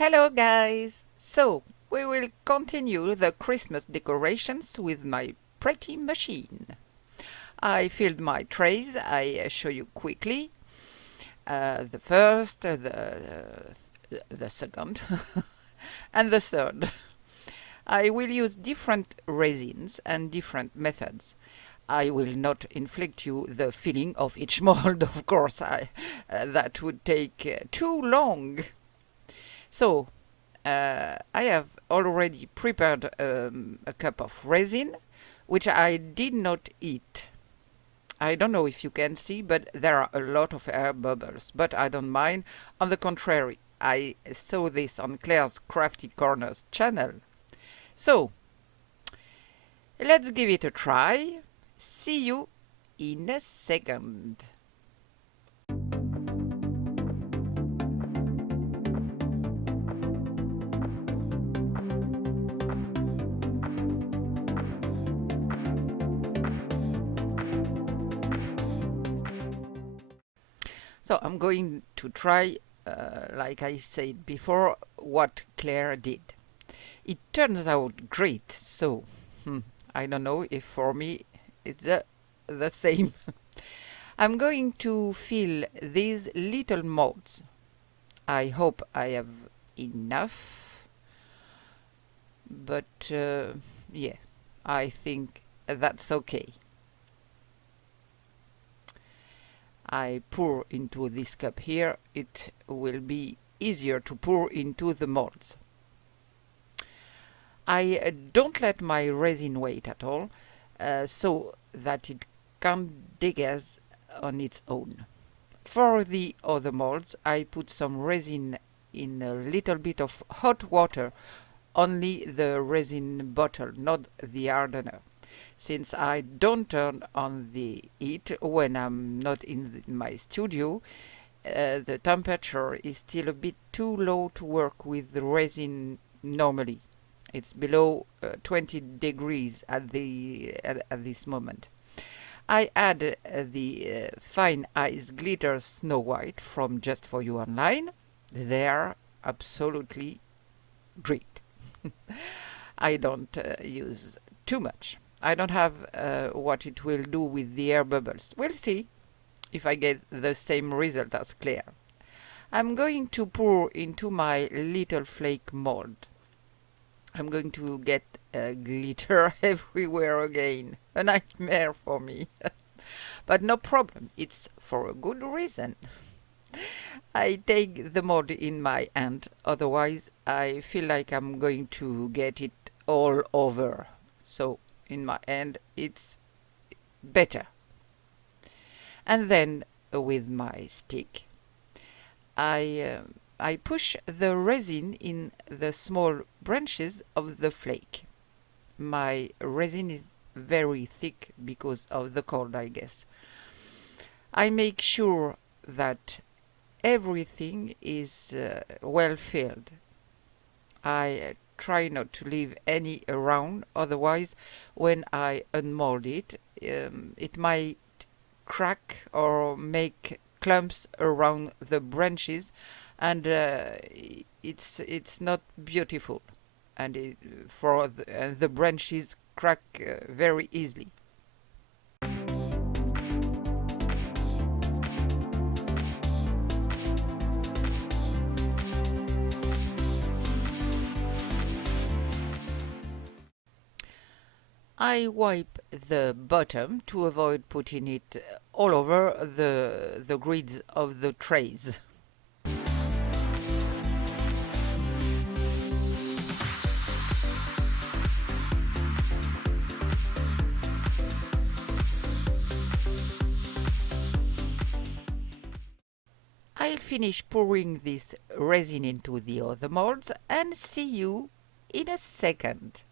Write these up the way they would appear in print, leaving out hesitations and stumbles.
Hello guys! So, we will continue the Christmas decorations with my pretty machine. I filled my trays, I show you quickly. The first, the second and the third. I will use different resins and different methods. I will not inflict you the filling of each mold, of course, that would take too long. So, I have already prepared a cup of resin, which I did not eat. I don't know if you can see, but there are a lot of air bubbles, but I don't mind. On the contrary, I saw this on Claire's Crafty Corners channel. So, let's give it a try. See you in a second. So I'm going to try, like I said before, what Claire did. It turns out great, so I don't know if for me it's the same. I'm going to fill these little molds. I hope I have enough, but yeah, I think that's okay. I pour into this cup here, it will be easier to pour into the molds. I don't let my resin wait at all, so that it can't degas on its own. For the other molds, I put some resin in a little bit of hot water, only the resin bottle, not the hardener, since I don't turn on the heat when I'm not in my studio. The temperature is still a bit too low to work with the resin normally. It's below 20 degrees at this moment. I add the Fine Ice Glitter Snow White from Just For You Online. They are absolutely great. I don't use too much. I don't have what it will do with the air bubbles. We'll see if I get the same result as Claire. I'm going to pour into my little flake mold. I'm going to get glitter everywhere again. A nightmare for me. But no problem, it's for a good reason. I take the mold in my hand, otherwise I feel like I'm going to get it all over. So in my hand it's better. And then with my stick I I push the resin in the small branches of the flake. My resin is very thick because of the cold, I guess. I make sure that everything is well filled. I try not to leave any around, otherwise when I unmold it, it might crack or make clumps around the branches, and it's not beautiful, and the branches crack very easily. I wipe the bottom to avoid putting it all over the grids of the trays. I'll finish pouring this resin into the other molds and see you in a second.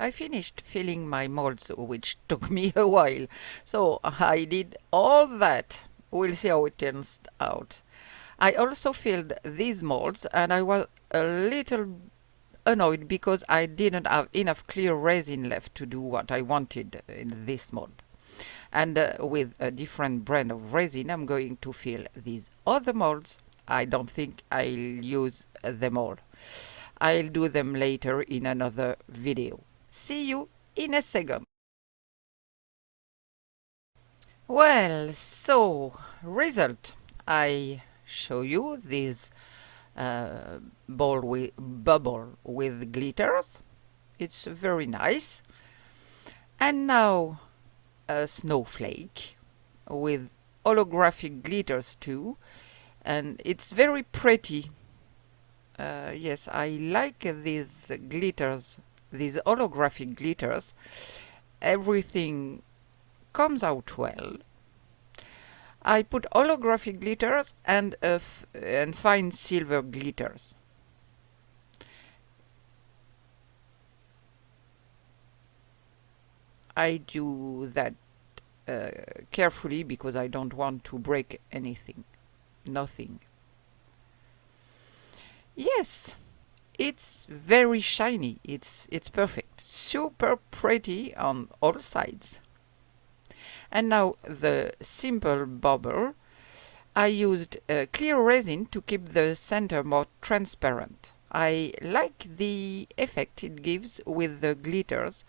I finished filling my molds, which took me a while, so I did all that. We'll see how it turns out. I also filled these molds, and I was a little annoyed because I didn't have enough clear resin left to do what I wanted in this mold. And with a different brand of resin, I'm going to fill these other molds. I don't think I'll use them all. I'll do them later in another video. See you in a second. Well, so result. I show you this bubble with glitters. It's very nice. And now a snowflake with holographic glitters too, and it's very pretty. Yes, I like these glitters, these holographic glitters. Everything comes out well. I put holographic glitters and fine silver glitters. I do that carefully because I don't want to break anything. Nothing. Yes, it's very shiny. It's perfect. Super pretty on all sides. And now the simple bubble. I used clear resin to keep the center more transparent. I like the effect it gives with the glitters,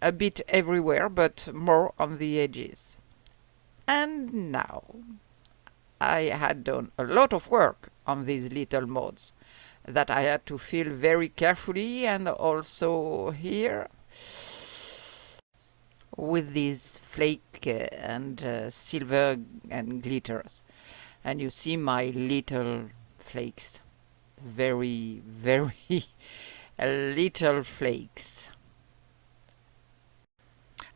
a bit everywhere but more on the edges. And now I had done a lot of work on these little mods that I had to fill very carefully, and also here with these flake and silver and glitters. And you see my little flakes, very, very little flakes.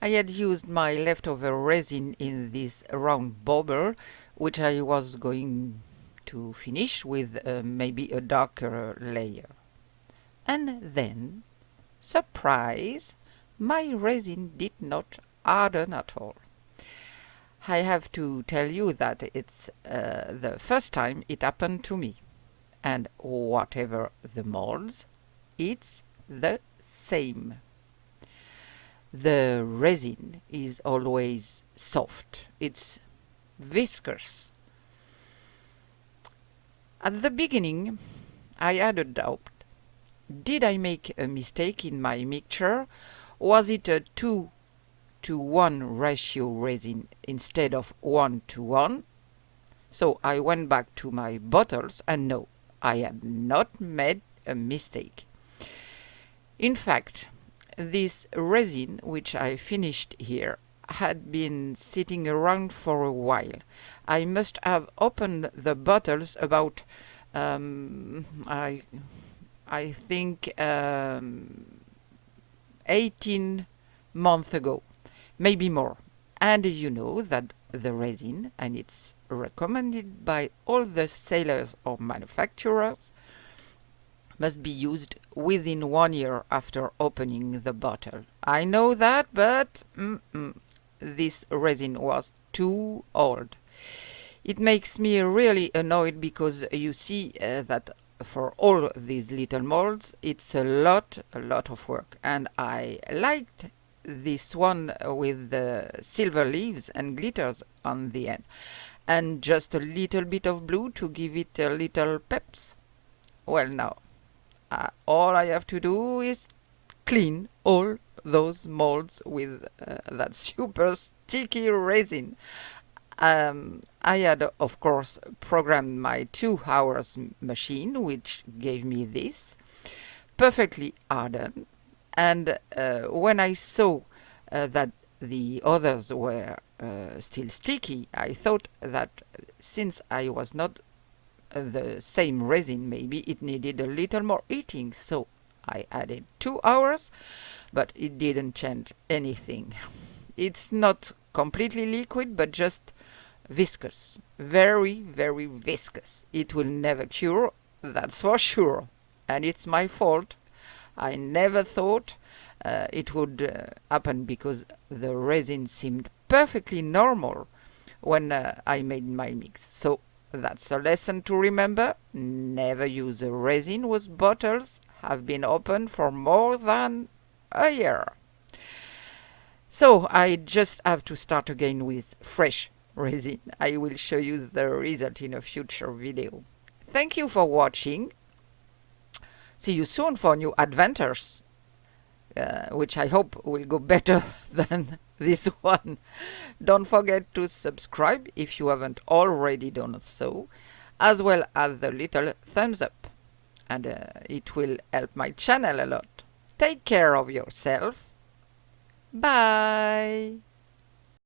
I had used my leftover resin in this round bubble, which I was going to finish with maybe a darker layer. And then, surprise, my resin did not harden at all. I have to tell you that it's the first time it happened to me. And whatever the molds, it's the same. The resin is always soft. It's viscous. At the beginning, I had a doubt. Did I make a mistake in my mixture? Was it a 2:1 ratio resin instead of 1:1? So I went back to my bottles and no, I had not made a mistake. In fact, this resin, which I finished here, had been sitting around for a while. I must have opened the bottles about, I think, 18 months ago, maybe more. And you know that the resin, and it's recommended by all the sellers or manufacturers, must be used within 1 year after opening the bottle. I know that, but this resin was too old. It makes me really annoyed because you see that for all these little molds, it's a lot of work. And I liked this one with the silver leaves and glitters on the end. And just a little bit of blue to give it a little peps. Well, now, all I have to do is clean all those molds with that super sticky resin. I had, of course, programmed my 2 hours machine, which gave me this perfectly hardened. And when I saw that the others were still sticky, I thought that since I was not the same resin, maybe it needed a little more heating. So I added 2 hours, but it didn't change anything. It's not completely liquid, but just viscous. Very, very viscous. It will never cure, that's for sure. And it's my fault. I never thought it would happen because the resin seemed perfectly normal when I made my mix. So that's a lesson to remember. Never use a resin whose bottles have been open for more than a year. So I just have to start again with fresh resin. I will show you the result in a future video. Thank you for watching. See you soon for new adventures, which I hope will go better than this one. Don't forget to subscribe if you haven't already done so, as well as the little thumbs up, and it will help my channel a lot. Take care of yourself. Bye.